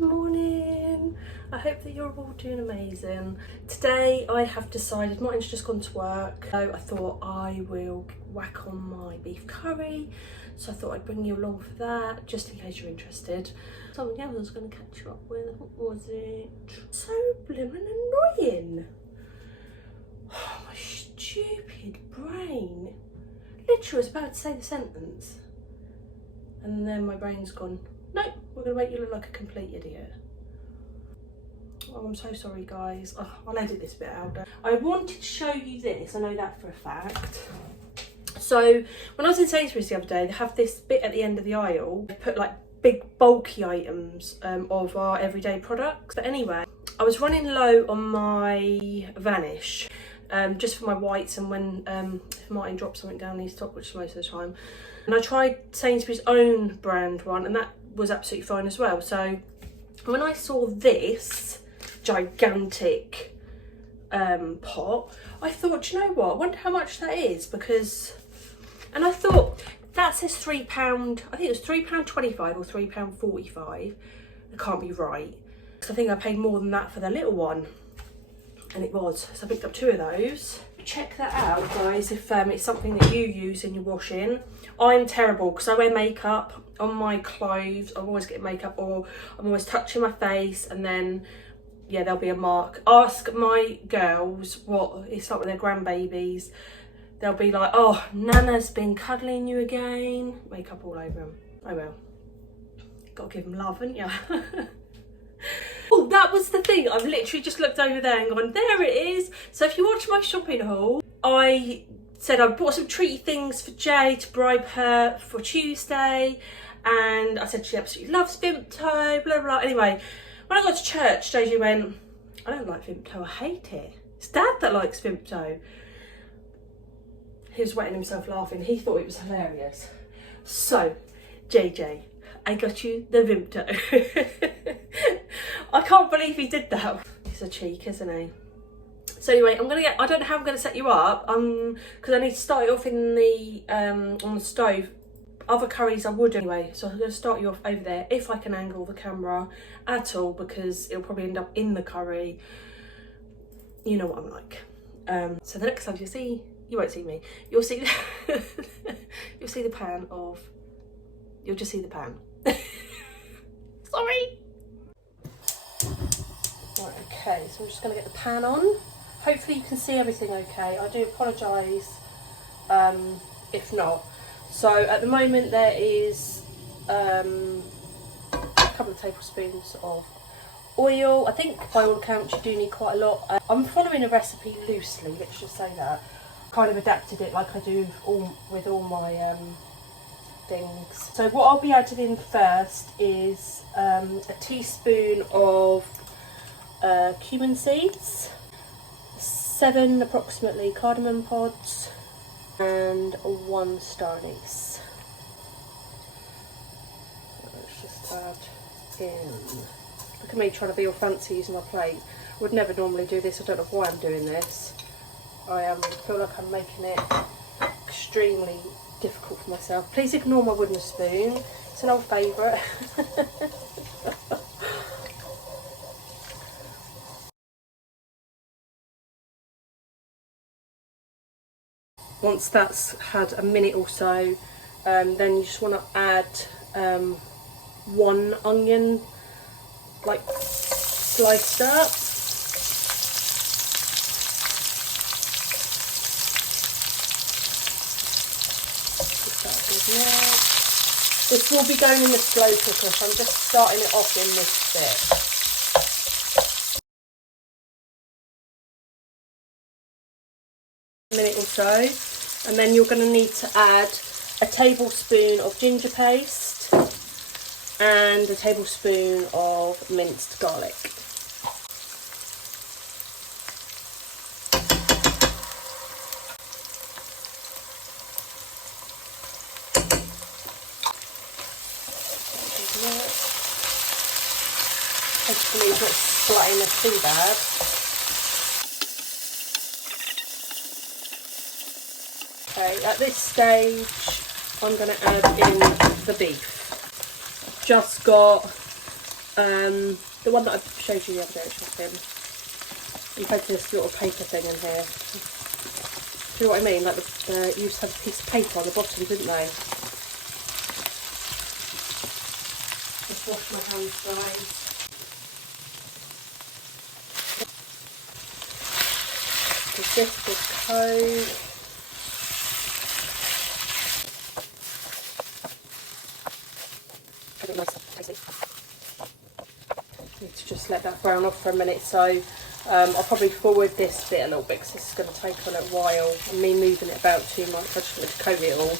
Good morning. I hope that you're all doing amazing. Today I have decided, Martin's just gone to work, so I thought I will whack on my beef curry. So I thought I'd bring you along for that, just in case you're interested. Something else I was going to catch you up with, what was it? So blimmin' annoying. Oh, my stupid brain. Literally was about to say the sentence. And then my brain's gone, no, we're going to make you look like a complete idiot. Oh, I'm so sorry, guys. Oh, I'll edit this bit out. I wanted to show you this, I know that for a fact. So, when I was in Sainsbury's the other day, they have this bit at the end of the aisle. They put like big bulky items of our everyday products. But anyway, I was running low on my Vanish. Just for my whites and when if Martin drops something down these top, which is most of the time. And I tried Sainsbury's own brand one and that was absolutely fine as well. So when I saw this gigantic pot, I thought, do you know what, I wonder how much that is, because, and I thought that says £3, I think it was £3.25 or £3.45. It can't be right, because I think I paid more than that for the little one. And it was, so I picked up 2 of those. Check that out, guys, if it's something that you use in your washing. I'm terrible because I wear makeup on my clothes. I'm always getting makeup, or I'm always touching my face, and then yeah, there'll be a mark. Ask my girls what it's like with their grandbabies. They'll be like, oh, Nana's been cuddling you again. Makeup all over them. Oh well, gotta give them love, haven't you? Oh, that was the thing. I've literally just looked over there and gone, there it is. So if you watch my shopping haul, I said I bought some treaty things for Jay to bribe her for Tuesday. And I said she absolutely loves Vimto, blah, blah. Anyway, when I got to church, JJ went, I don't like Vimto, I hate it. It's Dad that likes Vimto. He was wetting himself laughing. He thought it was hilarious. So, JJ, I got you the Vimto. I can't believe he did that. He's a cheek, isn't he? So anyway, I don't know how I'm gonna set you up, because I need to start it off in the on the stove. Other curries I would anyway, so I'm gonna start you off over there if I can angle the camera at all, because it'll probably end up in the curry. You know what I'm like. So the next time you won't see me. You'll see you'll see the pan of. You'll just see the pan. Sorry. Right, okay, so I'm just going to get the pan on. Hopefully you can see everything okay. I do apologise if not. So at the moment there is a couple of tablespoons of oil. I think by all accounts you do need quite a lot. I'm following a recipe loosely, let's just say that. Kind of adapted it like I do with all my things. So what I'll be adding in first is a teaspoon of cumin seeds, 7 approximately cardamom pods, and 1 star anise. Let's just add in. Look at me trying to be all fancy using my plate. I would never normally do this. I don't know why I'm doing this. I feel like I'm making it extremely difficult for myself. Please ignore my wooden spoon. It's an old favourite. Once that's had a minute or so, then you just want to add 1 onion, like sliced up. This will be going in the slow cooker, so I'm just starting it off in this bit. A minute or so, and then you're going to need to add a tablespoon of ginger paste and a tablespoon of minced garlic. Hopefully it's not splatting us too bad. Okay, at this stage I'm going to add in the beef. I've just got The one that I showed you the other day at shopping. You had this little paper thing in here. Do you know what I mean? Like you used to have a piece of paper on the bottom, didn't they? Just wash my hands dry. This coat. Need to just let that brown off for a minute, so I'll probably forward this bit a little bit because this is going to take a little while, and me moving it about too much. I just want to coat it all.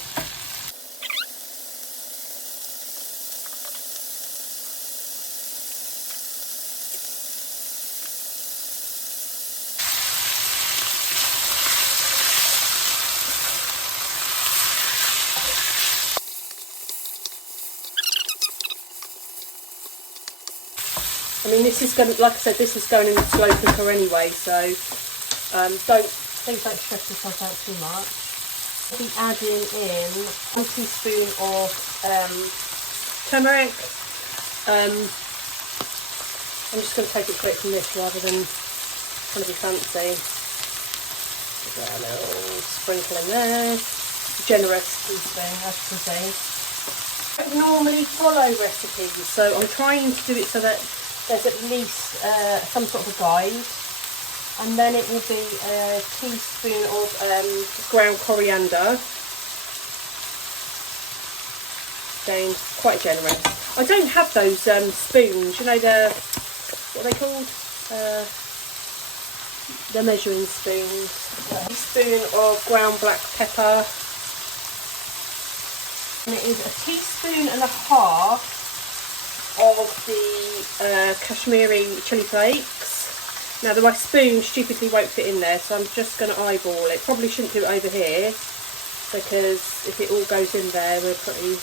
I mean, this is going to, like I said, this is going in the slow cooker anyway, so please don't stress yourself out too much. I'll be adding in 1 teaspoon of turmeric. I'm just going to take it straight from this rather than trying to be fancy. Get a little sprinkle in there. Generous teaspoon, as you can see. I don't normally follow recipes, so I'm trying to do it so that there's at least some sort of a guide, and then it will be a teaspoon of ground coriander. Again, quite generous. I don't have those spoons, you know, what are they called? The measuring spoons. A teaspoon of ground black pepper, and it is a teaspoon and a half of the Kashmiri chili flakes. Now my spoon stupidly won't fit in there, so I'm just going to eyeball it. Probably shouldn't do it over here, because if it all goes in there we're pretty,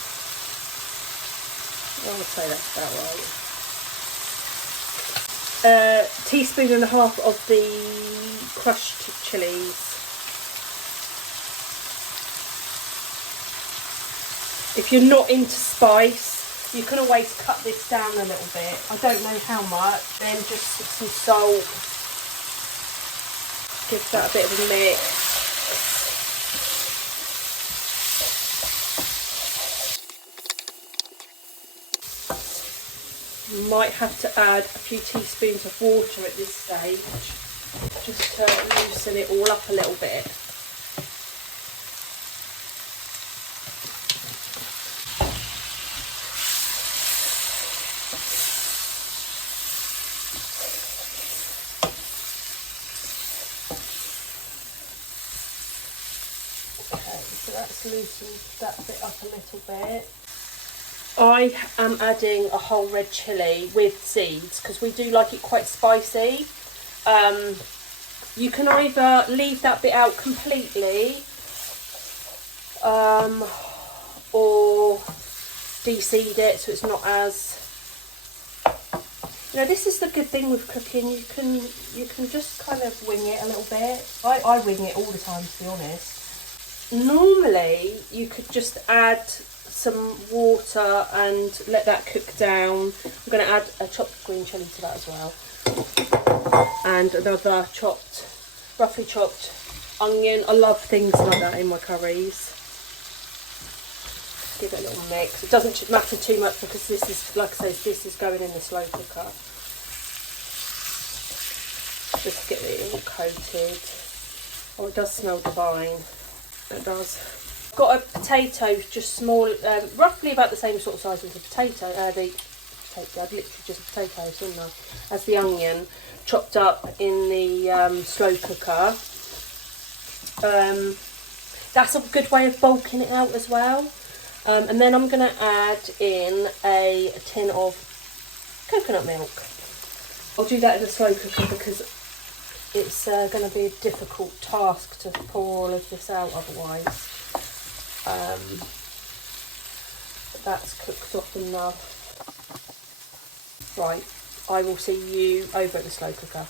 I'll say that's about right. Teaspoon and a half of the crushed chilies. If you're not into spice, you can always cut this down a little bit. I don't know how much. Then just some salt. Give that a bit of a mix. You might have to add a few teaspoons of water at this stage, just to loosen it all up a little bit. So that's loosened that bit up a little bit. I am adding a whole red chilli with seeds because we do like it quite spicy. You can either leave that bit out completely or de-seed it so it's not as... You know, this is the good thing with cooking. You can just kind of wing it a little bit. I wing it all the time, to be honest. Normally you could just add some water and let that cook down. I'm going to add a chopped green chilli to that as well, and another roughly chopped onion. I love things like that in my curries. Give it a little mix. It doesn't matter too much because this is, like I say, this is going in the slow cooker. Just get it all coated. Oh, it does smell divine. It does. Got a potato, just small, roughly about the same sort of size as the potato. I'd literally just potatoes, didn't I? As the onion, chopped up in the slow cooker. That's a good way of bulking it out as well. And then I'm going to add in a tin of coconut milk. I'll do that in the slow cooker because it's going to be a difficult task to pour all of this out otherwise. That's cooked off enough. Right, I will see you over at the slow cooker.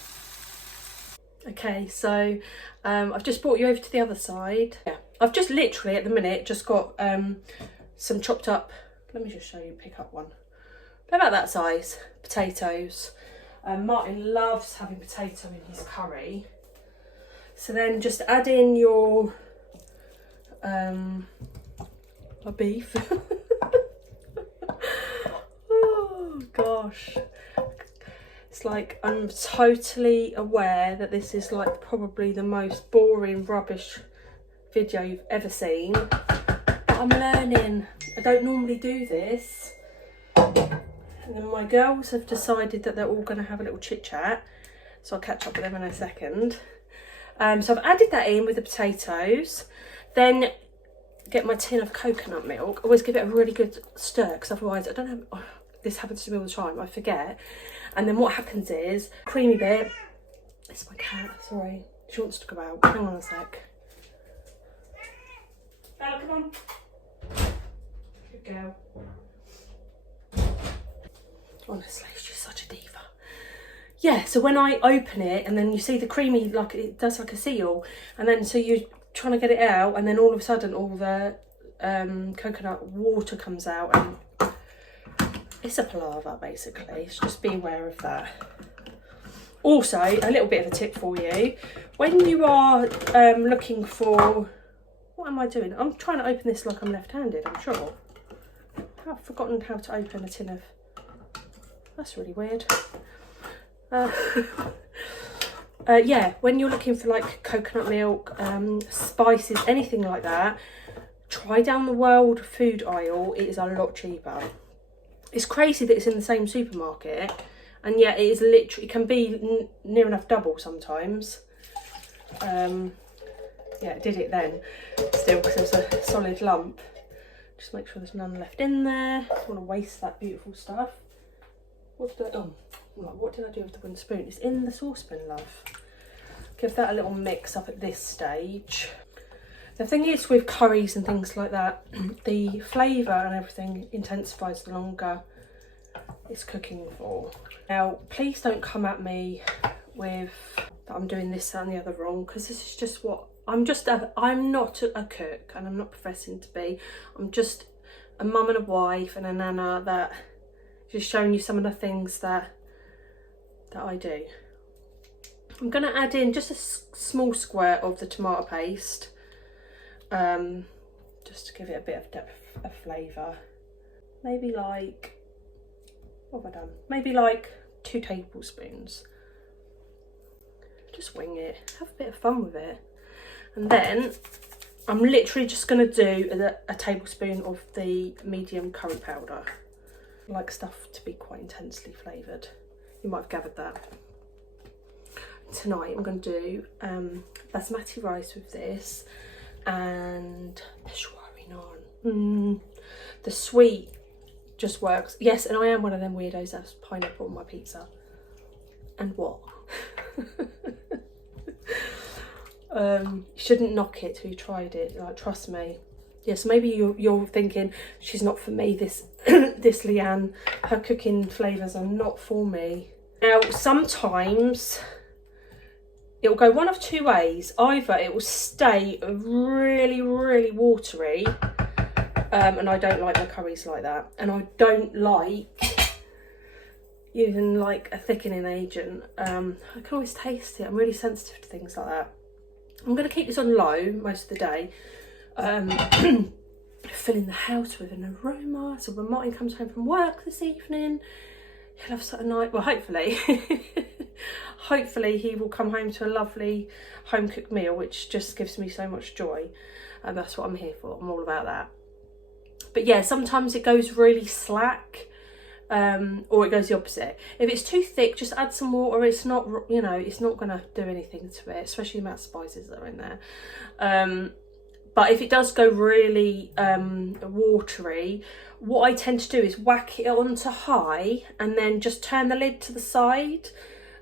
Okay, so I've just brought you over to the other side. Yeah, I've just literally at the minute just got some chopped up, let me just show you, pick up one. They're about that size, potatoes. Martin loves having potato in his curry. So then just add in your beef. Oh gosh. It's like, I'm totally aware that this is like probably the most boring, rubbish video you've ever seen. But I'm learning. I don't normally do this. And then my girls have decided that they're all going to have a little chit chat. So I'll catch up with them in a second. So I've added that in with the potatoes. Then get my tin of coconut milk. Always give it a really good stir, because otherwise I don't have... Oh, this happens to me all the time, I forget. And then what happens is, creamy bit... It's my cat, sorry. She wants to go out. Hang on a sec. Bella, come on. Good girl. Honestly, she's such a diva. Yeah, so when I open it and then you see the creamy, like it does like a seal, and then so you're trying to get it out, and then all of a sudden all the coconut water comes out, and it's a palaver basically. So just be aware of that. Also, a little bit of a tip for you. When you are looking for... What am I doing? I'm trying to open this like I'm left-handed, I'm sure. I've forgotten how to open a tin of... That's really weird. Yeah, when you're looking for like coconut milk, spices, anything like that, try down the world food aisle. It is a lot cheaper. It's crazy that it's in the same supermarket, and yet it is literally, it can be near enough double sometimes. Yeah, I did it then still, because there's a solid lump. Just make sure there's none left in there. Don't want to waste that beautiful stuff. What did I do with the wooden spoon? It's in the saucepan, love. Give that a little mix up at this stage. The thing is with curries and things like that, the flavour and everything intensifies the longer it's cooking for. Now, please don't come at me with that I'm doing this, that and the other wrong, because this is just what... I'm not a cook, and I'm not professing to be. I'm just a mum and a wife and a nana that... Just showing you some of the things that I do. I'm going to add in just a small squirt of the tomato paste, just to give it a bit of depth of flavour. Maybe like, what have I done? Maybe like 2 tablespoons. Just wing it, have a bit of fun with it. And then I'm literally just going to do a tablespoon of the medium curry powder. I like stuff to be quite intensely flavoured. You might have gathered that. Tonight I'm going to do basmati rice with this and peshwari naan. The sweet just works. Yes, and I am one of them weirdos that has pineapple on my pizza. And what? You shouldn't knock it till you tried it. Like, trust me. Yes, maybe you're thinking, she's not for me, this this Leanne, her cooking flavours are not for me. Now, sometimes it will go one of 2 ways. Either it will stay really, really watery, and I don't like my curries like that. And I don't like using like a thickening agent. I can always taste it. I'm really sensitive to things like that. I'm going to keep this on low most of the day. Filling the house with an aroma, so when Martin comes home from work this evening, he'll have such a night. Well, hopefully hopefully he will come home to a lovely home cooked meal, which just gives me so much joy, and that's what I'm here for. I'm all about that. But yeah, sometimes it goes really slack, or it goes the opposite. If it's too thick, just add some water. It's not, you know, it's not going to do anything to it, especially the amount of spices that are in there. But if it does go really watery, what I tend to do is whack it onto high and then just turn the lid to the side,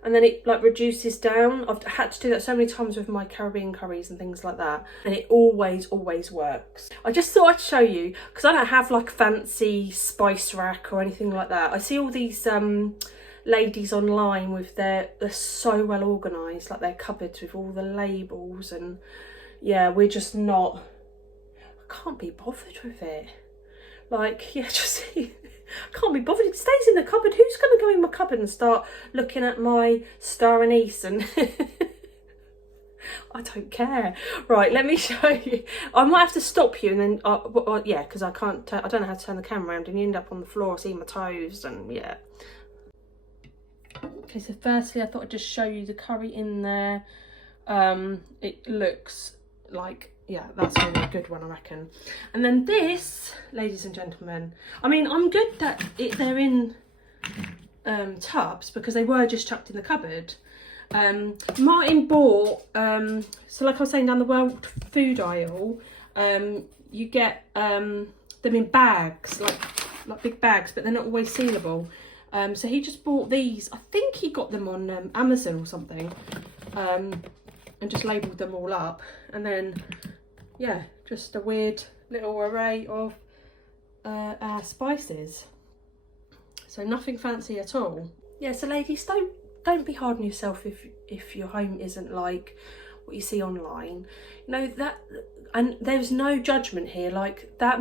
and then it like reduces down. I've had to do that so many times with my Caribbean curries and things like that, and it always works. I just thought I'd show you, because I don't have like a fancy spice rack or anything like that. I see all these ladies online with they're so well organised, like their cupboards with all the labels, and yeah, we're just not, I can't be bothered with it. Like, yeah, just Can't be bothered. It stays in the cupboard. Who's going to go in my cupboard and start looking at my star anise and I don't care. Right, let me show you. I might have to stop you and then, yeah, because I can't, I don't know how to turn the camera around and you end up on the floor seeing my toes and yeah. Okay, so firstly I thought I'd just show you the curry in there. It looks like, yeah, that's going to be a good one, I reckon. And then this, ladies and gentlemen, I mean, I'm good that they're in tubs because they were just chucked in the cupboard. Martin bought, so like I was saying, down the world food aisle, you get them in bags, like big bags, but they're not always sealable. So he just bought these. I think he got them on Amazon or something, and just labelled them all up. And then, yeah, just a weird little array of our spices. So nothing fancy at all. Yeah, so ladies, don't be hard on yourself if your home isn't like what you see online. You know that, and there's no judgment here. Like that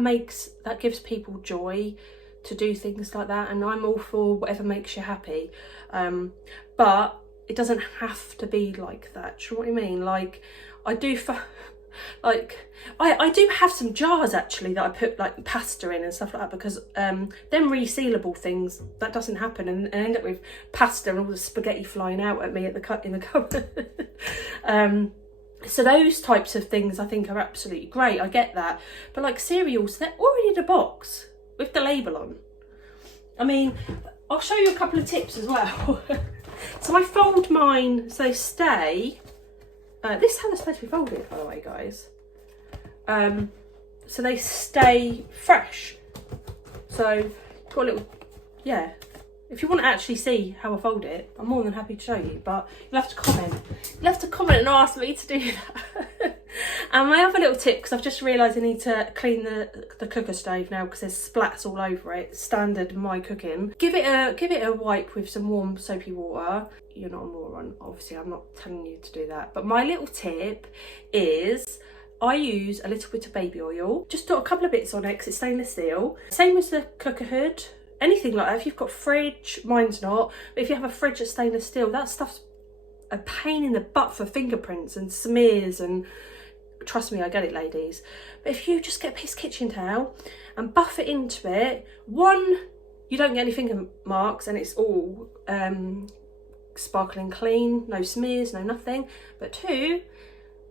gives people joy to do things like that, and I'm all for whatever makes you happy. But it doesn't have to be like that. Do you know what I mean? Like I do I do have some jars actually that I put like pasta in and stuff like that, because them resealable things, that doesn't happen, and end up with pasta and all the spaghetti flying out at me in the cupboard. So those types of things I think are absolutely great. I get that, but like cereals, they're already in a box with the label on. I mean, I'll show you a couple of tips as well. So I fold mine so they stay. This is how they're supposed to be folded, by the way, guys. So they stay fresh. So got a little, yeah. If you want to actually see how I fold it, I'm more than happy to show you, but you'll have to comment. You'll have to comment and ask me to do that. And my other little tip, because I've just realised I need to clean the cooker stove now because there's splats all over it. Standard in my cooking. Give it a wipe with some warm soapy water. You're not a moron, obviously. I'm not telling you to do that. But my little tip is I use a little bit of baby oil. Just put a couple of bits on it because it's stainless steel. Same as the cooker hood. Anything like that. If you've got fridge, mine's not. But if you have a fridge that's stainless steel, that stuff's a pain in the butt for fingerprints and smears, and trust me, I get it, ladies. But if you just get a piece of kitchen towel and buff it into it, one, you don't get any finger marks and it's all sparkling clean, no smears, no nothing. But two,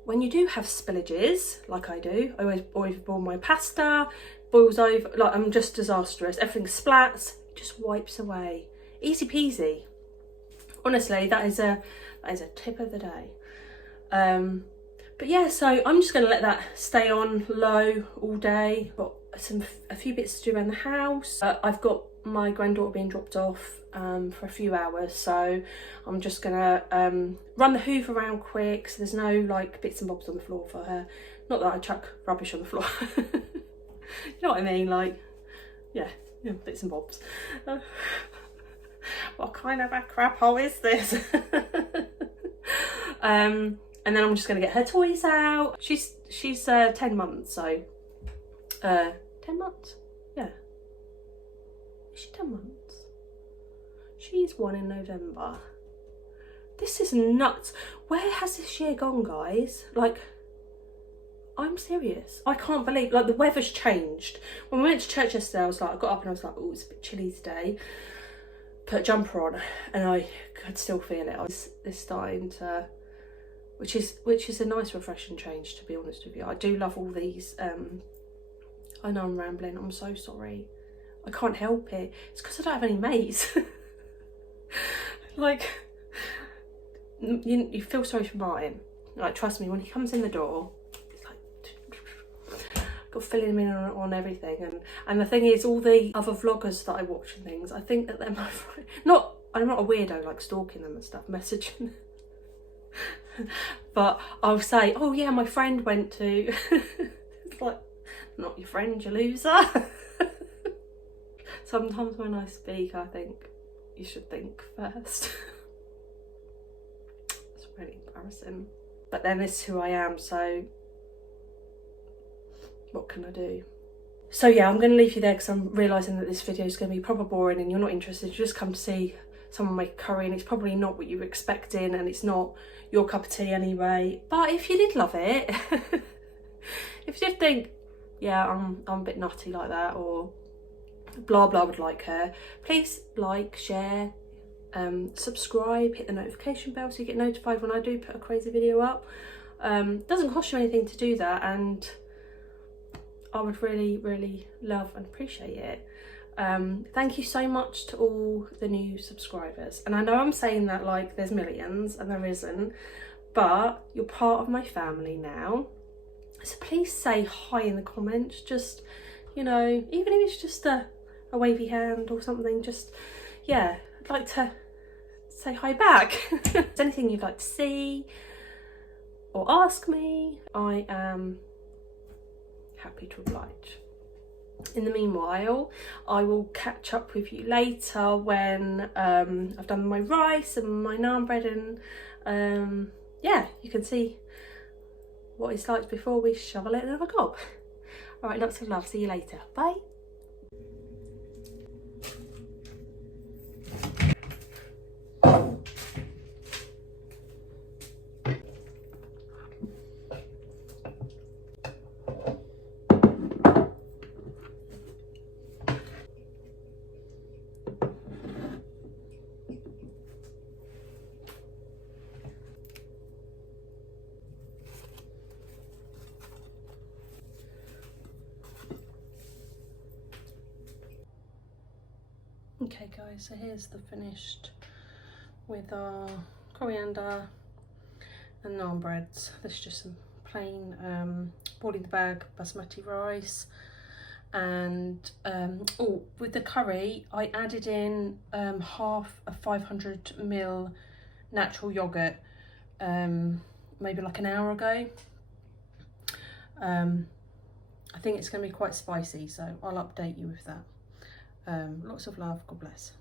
when you do have spillages, like I do, I always boil my pasta, boils over, like I'm just disastrous, everything splats, just wipes away. Easy peasy. Honestly, that is a tip of the day. But yeah, so I'm just going to let that stay on low all day. Got a few bits to do around the house. I've got my granddaughter being dropped off for a few hours, so I'm just going to run the hoover around quick, so there's no like bits and bobs on the floor for her. Not that I chuck rubbish on the floor. You know what I mean? Like, yeah, bits and bobs. What kind of a crap hole is this? And then I'm just going to get her toys out. She's 10 months, so 10 months? Yeah. Is she 10 months? She's 1 in November. This is nuts. Where has this year gone, guys? Like, I'm serious. I can't believe, like, the weather's changed. When we went to church yesterday, I got up and I was like, oh, it's a bit chilly today. Put a jumper on and I could still feel it. It's starting to, which is a nice refreshing change, to be honest with you. I do love all these, I know I'm rambling, I'm so sorry. I can't help it. It's because I don't have any mates. Like, you feel sorry for Martin. Like, trust me, when he comes in the door, it's like, got filling him in on everything. And the thing is, all the other vloggers that I watch and things, I think that they're my friend. I'm not a weirdo, like stalking them and stuff, messaging them. But I'll say, oh yeah, my friend went to. It's like, not your friend, you loser. Sometimes when I speak, I think you should think first. It's really embarrassing. But then this is who I am, so what can I do? So yeah, I'm going to leave you there because I'm realising that this video is going to be proper boring and you're not interested. You just come to see someone make a curry and it's probably not what you were expecting and it's not your cup of tea anyway. But if you did love it, if you did think, yeah, I'm a bit nutty like that, or blah blah would like her, please like, share, subscribe, hit the notification bell so you get notified when I do put a crazy video up. Doesn't cost you anything to do that, and I would really love and appreciate it. Thank you so much to all the new subscribers, and I know I'm saying that like there's millions, and there isn't, but you're part of my family now, so please say hi in the comments. Just, you know, even if it's just a wavy hand or something, just, yeah, I'd like to say hi back. If there's anything you'd like to see or ask me, I am happy to oblige. In the meanwhile, I will catch up with you later when I've done my rice and my naan bread, and yeah, you can see what it's like before we shovel it in a gob. All right, lots of love. See you later. Bye. Okay guys, so here's the finished with our coriander and naan breads. This is just some plain boiled in the bag basmati rice, and oh, with the curry I added in half a 500ml natural yogurt maybe like an hour ago. I think it's going to be quite spicy, so I'll update you with that. Lots of love, God bless.